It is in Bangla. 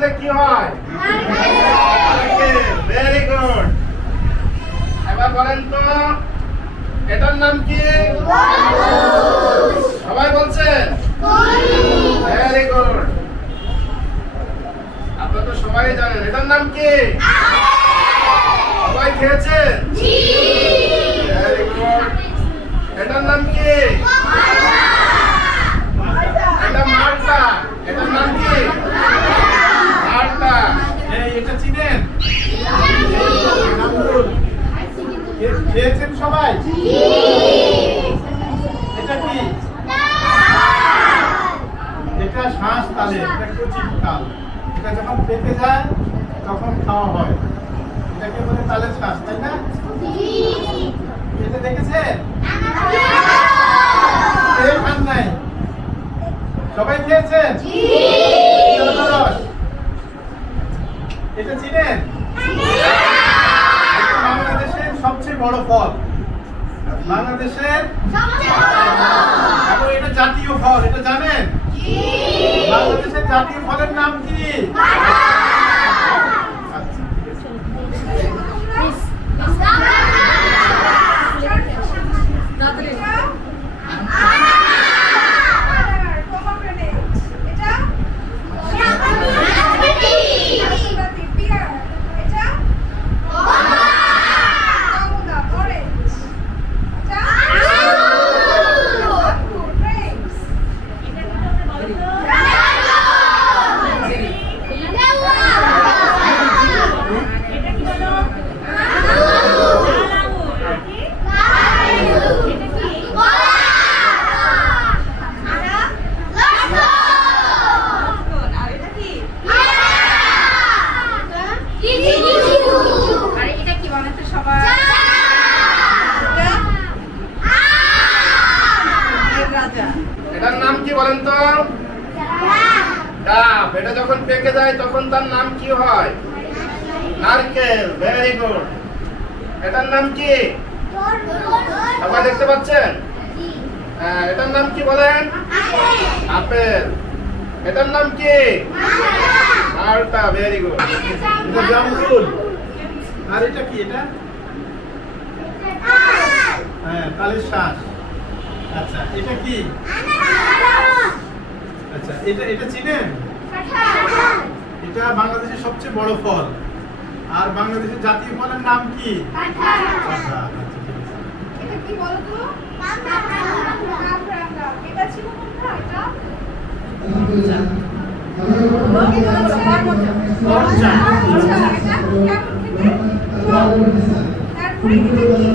দিলে কি হয়? Very good. এবার বলেন তো এটার নাম কি? সবাই বলছেন ভেরি গুড। আপনারা তো সবাই জানেন এটার নাম কি? সবাই খেয়েছেন? Very good. এটার নাম কি? এটা মাল্টা। এটার নাম কি? মাল্টা। এটা চিনেন? খেয়েছেন সবাই? এটা কি? এটা শ্বাস তালে, এটা কচি তাল। এটা যখন পেকে যায় তখন খাওয়া হয়। এটাকে বলে তালের শ্বাস, তাই না? এটা দেখেছেন? কেউ খান নাই? সবাই খেয়েছেন? রস। এটা চিনেন? বাংলাদেশের সবচেয়ে বড় ফল। বাংলাদেশের এবং এটা জাতীয় ফল, এটা জানেন? বাংলাদেশের জাতীয় ফলের নাম কি? এটার নাম কি বলেন তো? ডাব। এটা যখন পেকে যায় তখন তার নাম কি হয়? নারকেল। Very good. এটার নাম কি? সবাই দেখতে পাচ্ছেন? হ্যাঁ, এটার নাম কি বলেন? আপেল। এটার নাম কি? মাল্টা। Very good. এটা জামরুল। আর এটা কি? এটা হ্যাঁ, তালের শ্বাস। আচ্ছা, এটা কি? আচ্ছা, এটা চিনেন? এটা বাংলাদেশের সবচেয়ে বড় ফল। আর বাংলাদেশের জাতীয় ফলের নাম কি? আচ্ছা, এটা কি বলতো? এটা ছিল কোনটা? এটা গরচা। এটা কেমন খেতে? তারপরে এটা কি?